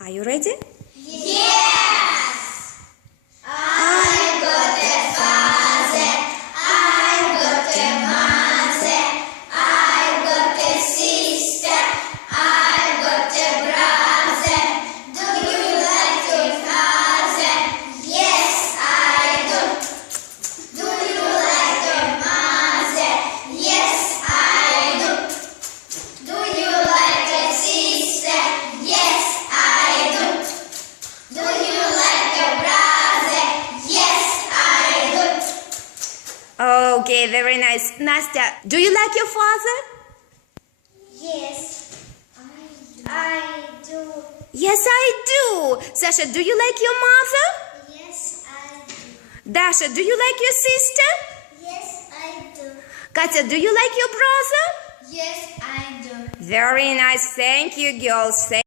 Are you ready? Yes! I got a father, I got a mother, I got a sister, I got a brother. Do you like your father? Yes, I do. Do you like your mother? Yes, I do. Do you like your sister? Yes, I do. Do you like your brother? Yes, I do. Okay, very nice. Nastya, do you like your father? Yes, I do. Yes, I do. Sasha, do you like your mother? Yes, I do. Dasha, do you like your sister? Yes, I do. Katya, do you like your brother? Yes, I do. Very nice. Thank you, girls.